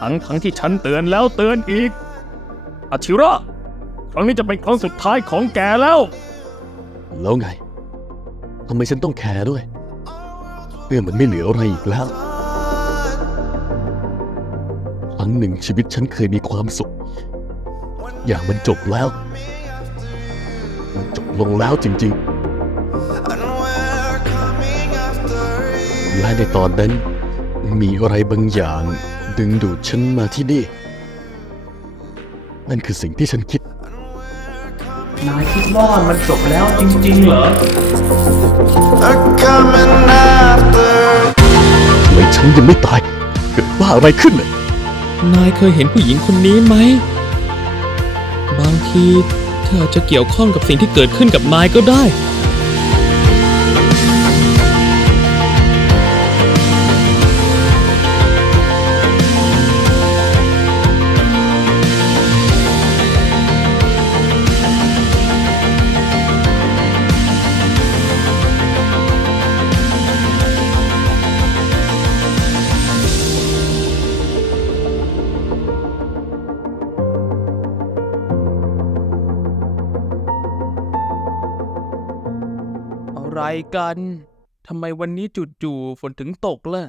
ทั้งทั้งที่ฉันเตือนแล้วเตือนอีกอาชิระ ครั้งนี้จะเป็นครั้งสุดท้ายของแกแล้ว แล้วไงทำไมฉันต้องแคร์ด้วยเมื่อมันไม่เหลืออะไรอีกแล้วครั้งหนึ่งชีวิตฉันเคยมีความสุข อย่างมันจบแล้ว มันจบลงแล้วจริงๆและในตอนนั้น มีอะไรบางอย่าง ดึงดูดฉันมาที่นี่ นั่นคือสิ่งที่ฉันคิด นายคิดว่ามันจบแล้วจริงๆเหรอ are coming after ทำไมฉันยังไม่ตาย เกิดว่าอะไรขึ้นน่ะนายเคยเห็นผู้หญิงคนนี้ไหม บางทีเธออาจจะเกี่ยวข้องกับสิ่งที่เกิดขึ้นกับนายก็ได้ อะไรกันทำไมวันนี้จู่ๆฝนถึงตกล่ะ